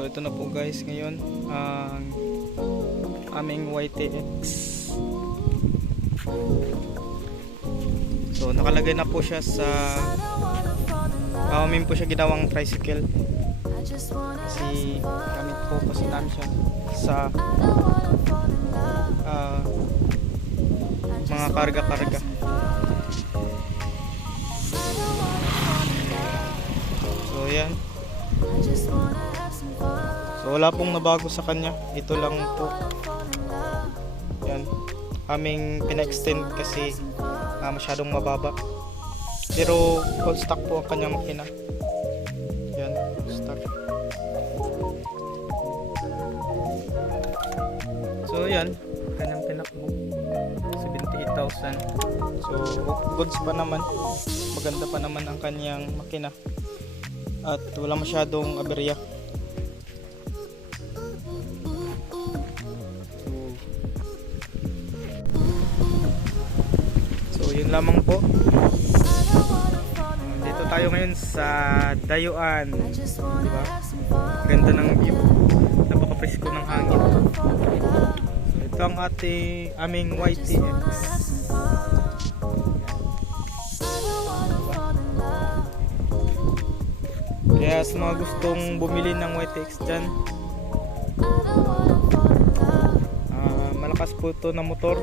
So ito na po guys ngayon ang aming YTX. So nakalagay na po siya sa amin po siya ginawang tricycle. Kasi gamit po kasi namin siya sa mga karga-karga. So yan. So wala pong nabago sa kanya. Ito lang po. Yan. Aming pina-extend kasi masyadong mababa. Pero full stock po ang kanyang makina. Yan, full stock. So yan, kanyang pinakbo 78,000. So goods pa naman. Maganda pa naman ang kanyang makina. At wala masyadong aberya. So yun lamang po. Dito tayo ngayon sa Dayuan, diba? Ganda ng view, napaka-presko ng hangin. So ito ang aming YTX. Kaya sa mga gustong bumili ng YTX dyan, malakas po ito na motor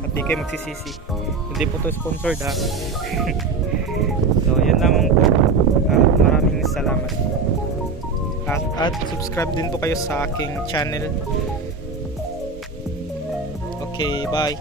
at di kayo magsisisi. Hindi po ito sponsored ha. So yan lamang po. Maraming salamat. At subscribe din po kayo sa aking channel. Okay, bye.